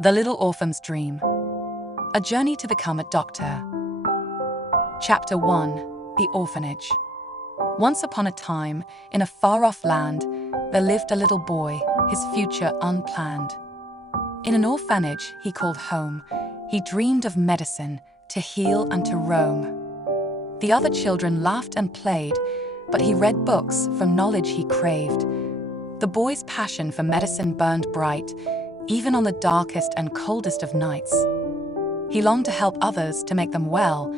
The Little Orphan's Dream. A Journey to Become a Doctor. Chapter 1. The Orphanage. Once upon a time, in a far-off land, there lived a little boy, his future unplanned. In an orphanage he called home, he dreamed of medicine, to heal and to roam. The other children laughed and played, but he read books for knowledge he craved. The boy's passion for medicine burned bright, even on the darkest and coldest of nights. He longed to help others, to make them well,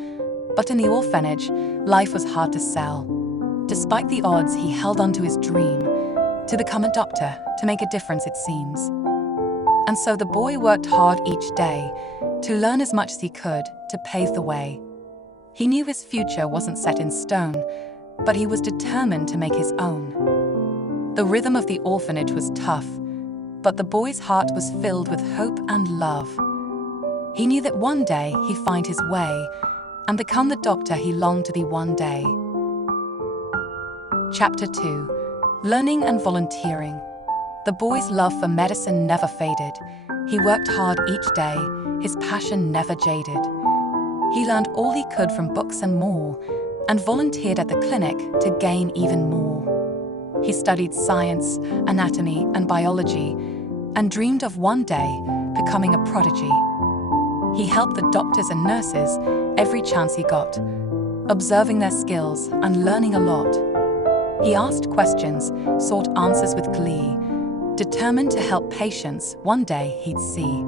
but in the orphanage, life was hard to sell. Despite the odds, he held on to his dream, to become a doctor, to make a difference it seems. And so the boy worked hard each day, to learn as much as he could, to pave the way. He knew his future wasn't set in stone, but he was determined to make his own. The rhythm of the orphanage was tough, but the boy's heart was filled with hope and love. He knew that one day he'd find his way and become the doctor he longed to be one day. Chapter 2. Learning and Volunteering. The boy's love for medicine never faded. He worked hard each day, his passion never jaded. He learned all he could from books and more, and volunteered at the clinic to gain even more. He studied science, anatomy, and biology, and dreamed of one day becoming a prodigy. He helped the doctors and nurses every chance he got, observing their skills and learning a lot. He asked questions, sought answers with glee, determined to help patients one day he'd see.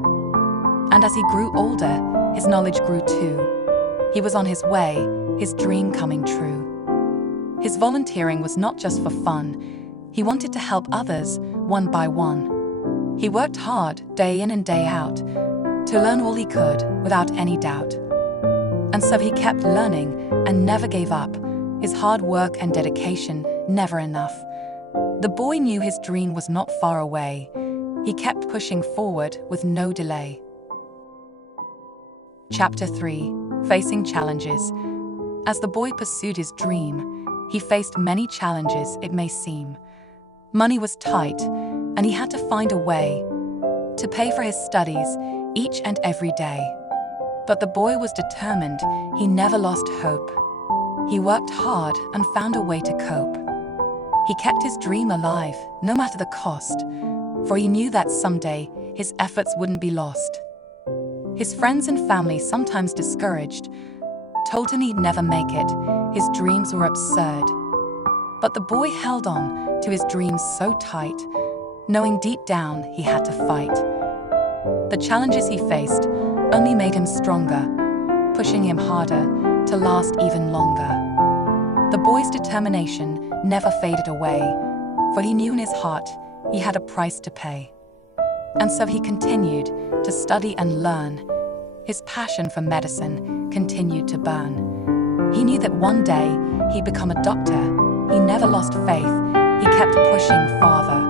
And as he grew older, his knowledge grew too. He was on his way, his dream coming true. His volunteering was not just for fun. He wanted to help others, one by one. He worked hard, day in and day out, to learn all he could, without any doubt. And so he kept learning and never gave up, his hard work and dedication never enough. The boy knew his dream was not far away. He kept pushing forward with no delay. Chapter 3. Facing Challenges. As the boy pursued his dream, he faced many challenges, it may seem. Money was tight, and he had to find a way to pay for his studies each and every day. But the boy was determined, he never lost hope. He worked hard and found a way to cope. He kept his dream alive, no matter the cost, for he knew that someday his efforts wouldn't be lost. His friends and family, sometimes discouraged, told him he'd never make it, his dreams were absurd. But the boy held on to his dreams so tight, knowing deep down he had to fight. The challenges he faced only made him stronger, pushing him harder to last even longer. The boy's determination never faded away, for he knew in his heart he had a price to pay. And so he continued to study and learn. His passion for medicine continued to burn. He knew that one day he'd become a doctor. He never lost faith. He kept pushing farther.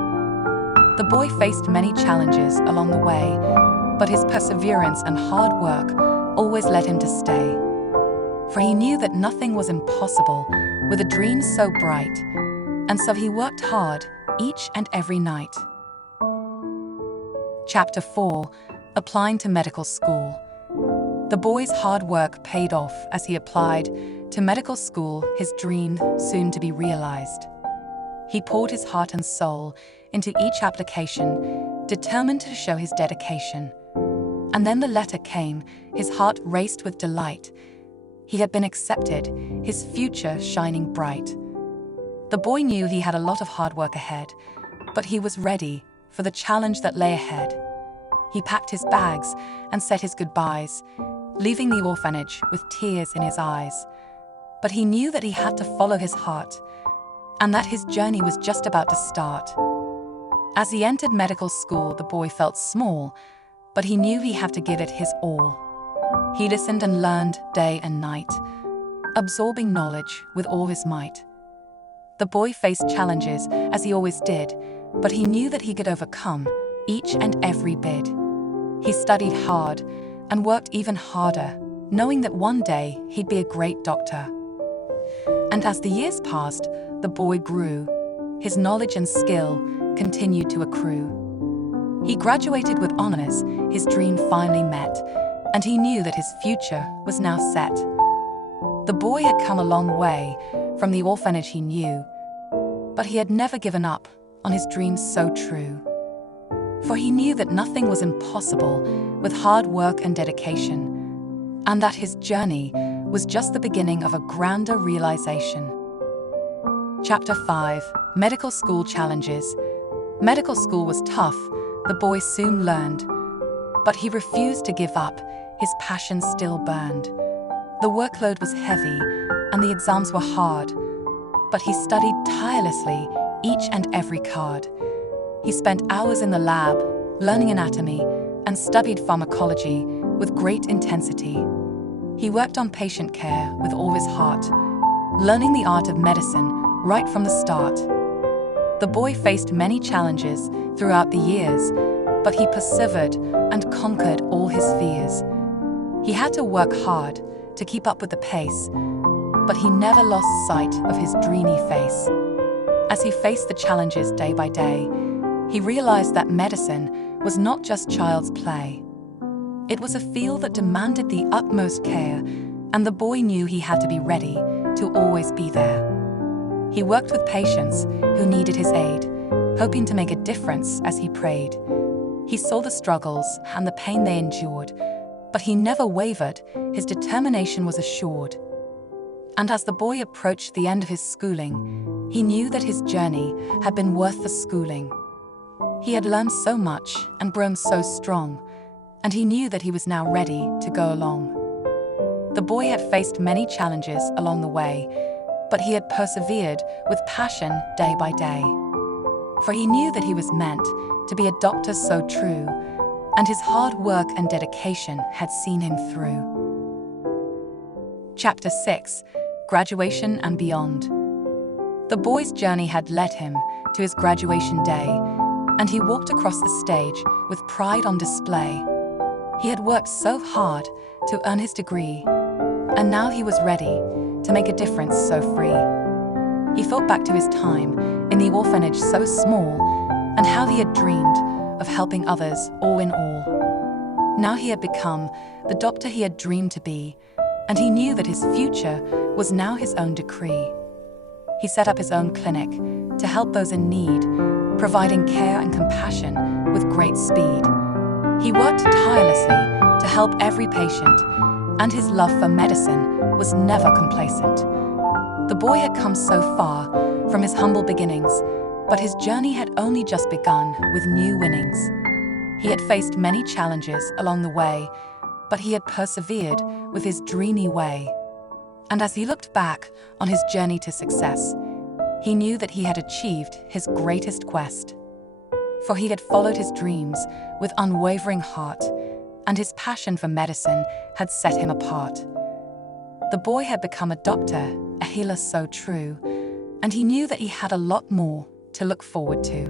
The boy faced many challenges along the way, but his perseverance and hard work always led him to stay. For he knew that nothing was impossible with a dream so bright, and so he worked hard each and every night. Chapter 4. Applying to medical school. The boy's hard work paid off as he applied to medical school, his dream soon to be realized. He poured his heart and soul into each application, determined to show his dedication. And then the letter came, his heart raced with delight. He had been accepted, his future shining bright. The boy knew he had a lot of hard work ahead, but he was ready for the challenge that lay ahead. He packed his bags and said his goodbyes, leaving the orphanage with tears in his eyes. But he knew that he had to follow his heart, and that his journey was just about to start. As he entered medical school, the boy felt small, but he knew he had to give it his all. He listened and learned day and night, absorbing knowledge with all his might. The boy faced challenges, as he always did, but he knew that he could overcome each and every bid. He studied hard and worked even harder, knowing that one day he'd be a great doctor. And as the years passed, the boy grew. his knowledge and skill continued to accrue. He graduated with honors, his dream finally met, and he knew that his future was now set. The boy had come a long way from the orphanage he knew, but he had never given up on his dreams so true. For he knew that nothing was impossible with hard work and dedication, and that his journey was just the beginning of a grander realization. Chapter 5: Medical School Challenges. Medical school was tough, the boy soon learned, but he refused to give up, his passion still burned. The workload was heavy, and the exams were hard, but he studied tirelessly each and every card. He spent hours in the lab, learning anatomy, and studied pharmacology with great intensity. He worked on patient care with all his heart, learning the art of medicine right from the start. The boy faced many challenges throughout the years, but he persevered and conquered all his fears. He had to work hard to keep up with the pace, but he never lost sight of his dreamy face. As he faced the challenges day by day, he realized that medicine was not just child's play. It was a field that demanded the utmost care, and the boy knew he had to be ready to always be there. He worked with patients who needed his aid, hoping to make a difference as he prayed. He saw the struggles and the pain they endured, but he never wavered, his determination was assured. And as the boy approached the end of his schooling, he knew that his journey had been worth the schooling. He had learned so much and grown so strong, and he knew that he was now ready to go along. The boy had faced many challenges along the way, but he had persevered with passion day by day. For he knew that he was meant to be a doctor so true, and his hard work and dedication had seen him through. Chapter 6: Graduation and Beyond. The boy's journey had led him to his graduation day, and he walked across the stage with pride on display. He had worked so hard to earn his degree, and now he was ready to make a difference so free. He thought back to his time in the orphanage so small, and how he had dreamed of helping others all in all. Now he had become the doctor he had dreamed to be, and he knew that his future was now his own decree. He set up his own clinic to help those in need, providing care and compassion with great speed. He worked tirelessly to help every patient, and his love for medicine was never complacent. The boy had come so far from his humble beginnings, but his journey had only just begun with new winnings. He had faced many challenges along the way, but he had persevered with his dreamy way. And as he looked back on his journey to success, he knew that he had achieved his greatest quest. For he had followed his dreams with unwavering heart, and his passion for medicine had set him apart. The boy had become a doctor, a healer so true, and he knew that he had a lot more to look forward to.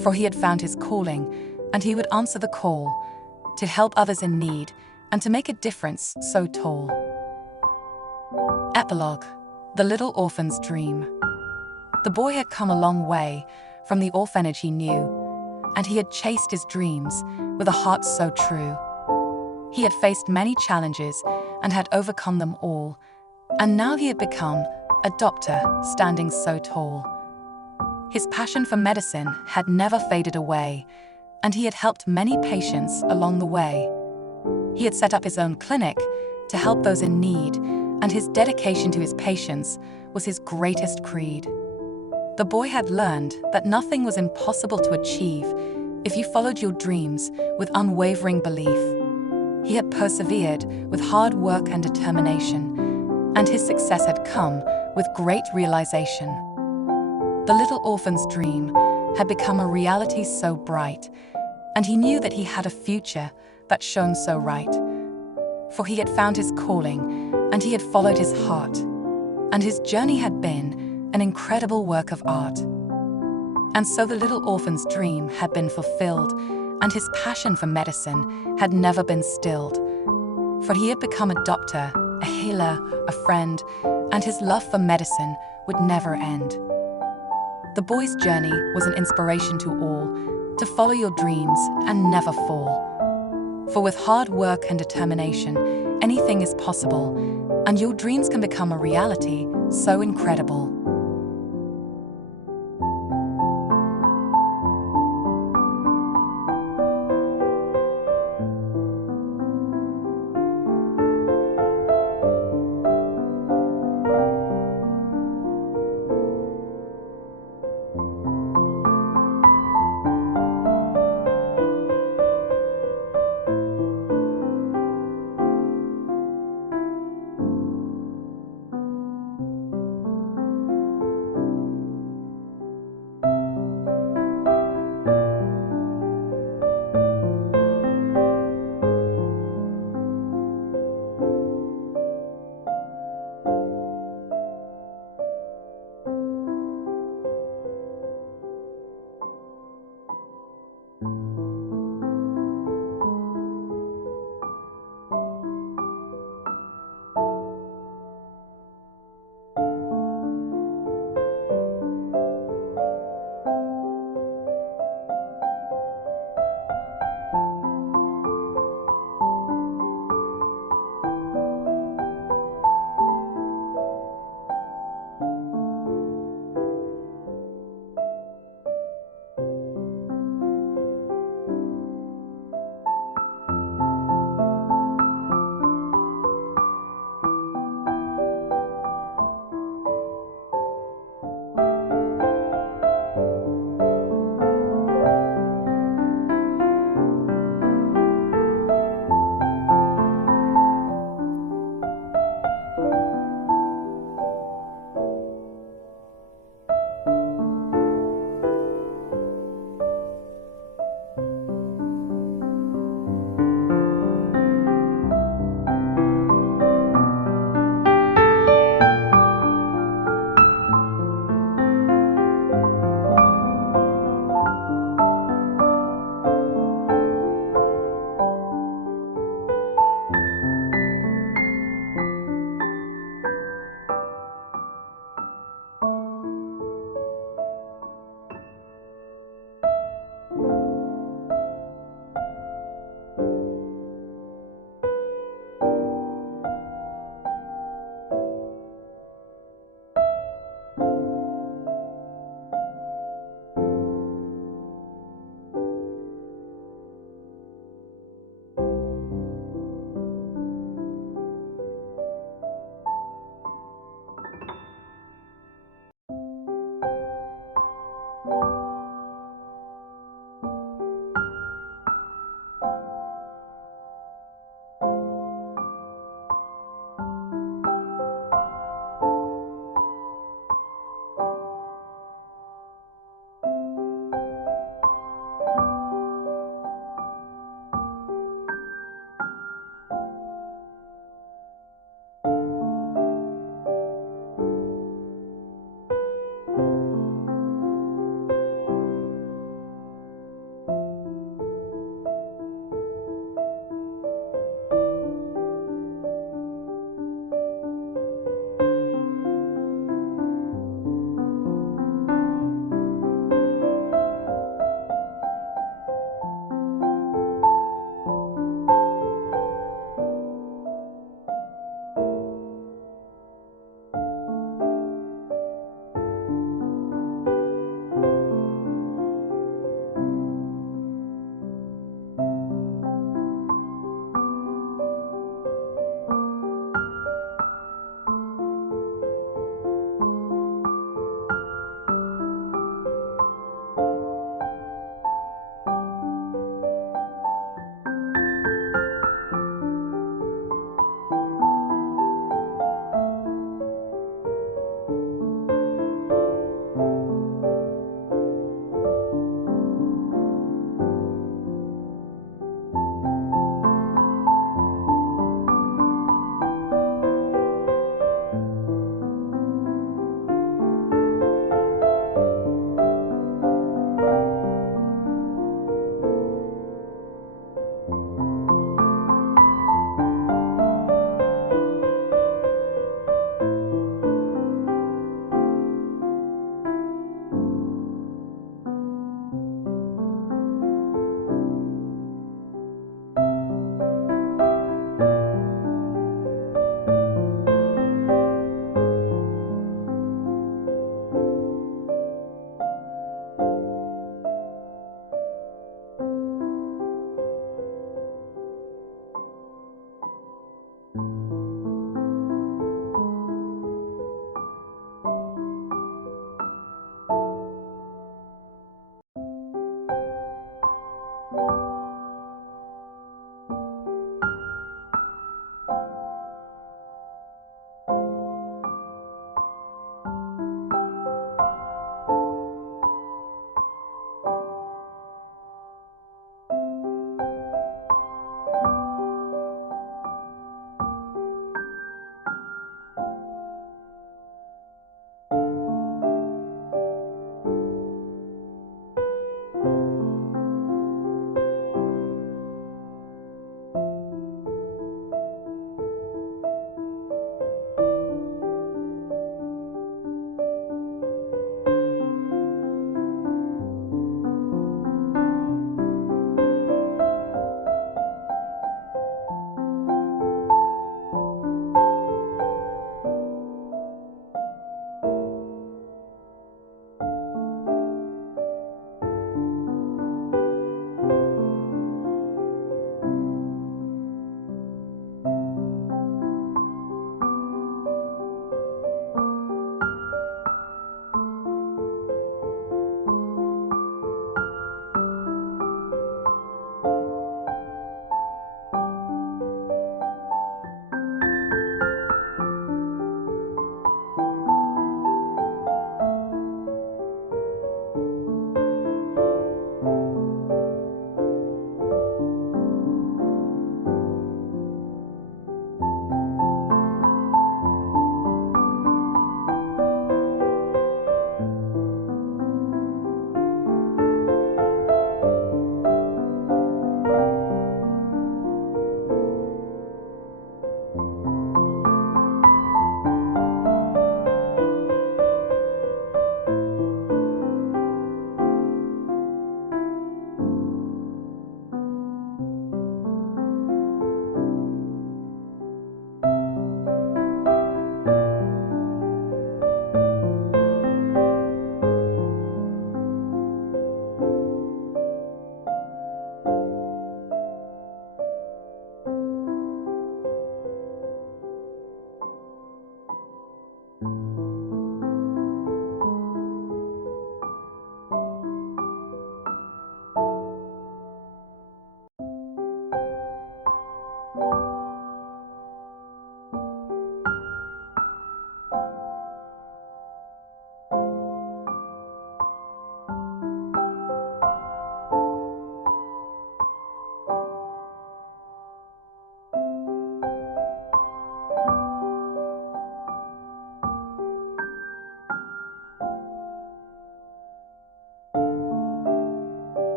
For he had found his calling, and he would answer the call to help others in need and to make a difference so tall. Epilogue: The Little Orphan's Dream. The boy had come a long way from the orphanage he knew, and he had chased his dreams with a heart so true. He had faced many challenges and had overcome them all, and now he had become a doctor standing so tall. His passion for medicine had never faded away, and he had helped many patients along the way. He had set up his own clinic to help those in need, and his dedication to his patients was his greatest creed. The boy had learned that nothing was impossible to achieve if you followed your dreams with unwavering belief. He had persevered with hard work and determination, and his success had come with great realization. The little orphan's dream had become a reality so bright, and he knew that he had a future that shone so right. For he had found his calling, and he had followed his heart, and his journey had been an incredible work of art. And so the little orphan's dream had been fulfilled, and his passion for medicine had never been stilled. For he had become a doctor, a healer, a friend, and his love for medicine would never end. The boy's journey was an inspiration to all, to follow your dreams and never fall. For with hard work and determination, anything is possible, and your dreams can become a reality so incredible.